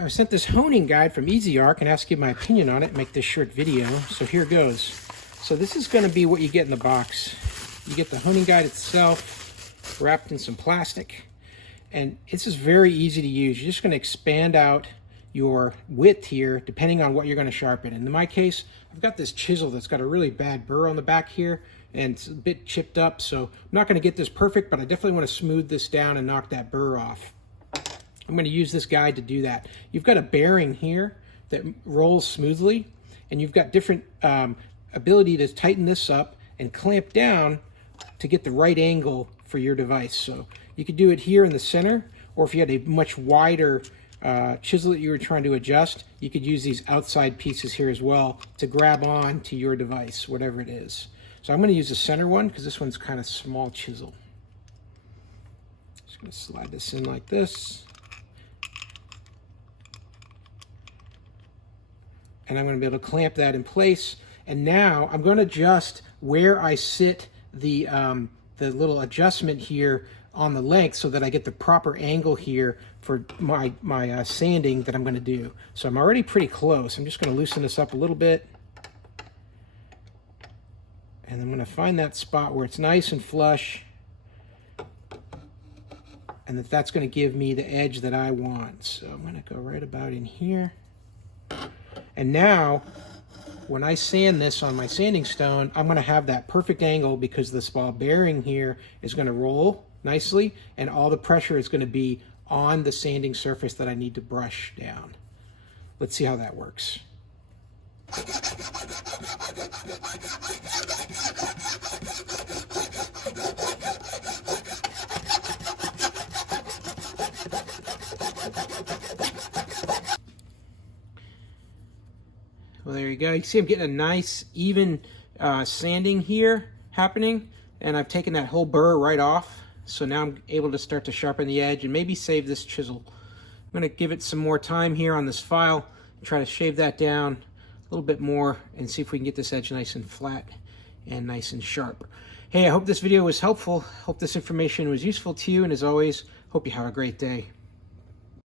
I was sent this honing guide from EZARC and asked to give my opinion on it and make this short video. So here goes. So this is going to be what you get in the box. You get the honing guide itself wrapped in some plastic. And this is very easy to use. You're just going to expand out your width here depending on what you're going to sharpen. And in my case, I've got this chisel that's got a really bad burr on the back here and it's a bit chipped up. So I'm not going to get this perfect, but I definitely want to smooth this down and knock that burr off. I'm going to use this guide to do that. You've got a bearing here that rolls smoothly, and you've got different ability to tighten this up and clamp down to get the right angle for your device. So you could do it here in the center, or if you had a much wider chisel that you were trying to adjust, you could use these outside pieces here as well to grab on to your device, whatever it is. So I'm going to use the center one because this one's kind of small chisel. Just going to slide this in like this. And I'm going to be able to clamp that in place. And now I'm going to adjust where I sit the little adjustment here on the length so that I get the proper angle here for my sanding that I'm going to do. So I'm already pretty close. I'm just going to loosen this up a little bit. And I'm going to find that spot where it's nice and flush. And that's going to give me the edge that I want. So I'm going to go right about in here. And now, when I sand this on my sanding stone, I'm going to have that perfect angle because this ball bearing here is going to roll nicely, and all the pressure is going to be on the sanding surface that I need to brush down. Let's see how that works. Well, there you go. You see I'm getting a nice, even sanding here happening, and I've taken that whole burr right off. So now I'm able to start to sharpen the edge and maybe save this chisel. I'm going to give it some more time here on this file, try to shave that down a little bit more and see if we can get this edge nice and flat and nice and sharp. Hey, I hope this video was helpful. Hope this information was useful to you, and as always, hope you have a great day.